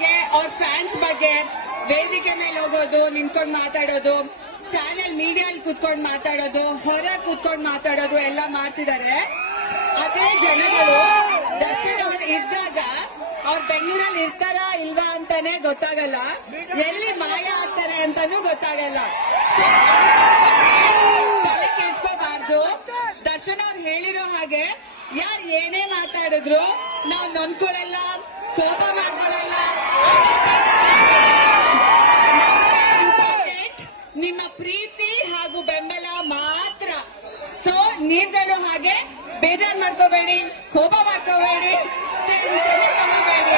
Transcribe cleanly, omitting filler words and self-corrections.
ಬಗ್ಗೆ ಅವ್ರ ಫ್ಯಾನ್ಸ್ ಬಗ್ಗೆ ವೇದಿಕೆ ಮೇಲೆ ಹೋಗೋದು, ನಿಂತ್ಕೊಂಡು ಮಾತಾಡೋದು, ಚಾನೆಲ್ ಮೀಡಿಯಲ್ಲಿ ಕೂತ್ಕೊಂಡು ಮಾತಾಡೋದು, ಹೊರ ಕೂತ್ಕೊಂಡು ಮಾತಾಡೋದು ಎಲ್ಲ ಮಾಡ್ತಿದ್ದಾರೆ. ಅದೇ ಜನಗಳು ದರ್ಶನ್ ಅವ್ರು ಇದ್ದಾಗ ಅವ್ರು ಬೆಂಗಳೂರಲ್ಲಿ ಇರ್ತಾರಾ ಇಲ್ವಾ ಅಂತಾನೆ ಗೊತ್ತಾಗಲ್ಲ, ಎಲ್ಲಿ ಮಾಯ ಆಗ್ತಾರೆ ಅಂತಾನೂ ಗೊತ್ತಾಗಲ್ಲ. ತಲೆ ಕೆಡ್ಸ್ಕೋಬಾರ್ದು. ದರ್ಶನ್ ಅವ್ರು ಹೇಳಿರೋ ಹಾಗೆ ಯಾರು ಏನೇ ಮಾತಾಡಿದ್ರು ನಾವು ನೊಂದ್ಕೊಳಲ್ಲ, ಕೋಪ ಮಾಡ್ಕೊಳ್ಳಲ್ಲ. ಇಂಪಾರ್ಟೆಂಟ್ ನಿಮ್ಮ ಪ್ರೀತಿ ಹಾಗೂ ಬೆಂಬಲ ಮಾತ್ರ. ಸೊ ನೀವುಗಳು ಹಾಗೆ ಬೇಜಾರ್ ಮಾಡ್ಕೋಬೇಡಿ, ಕೋಪ ಮಾಡ್ಕೋಬೇಡಿ, ಟೆನ್ಷನ್ ತಗೋಬೇಡಿ.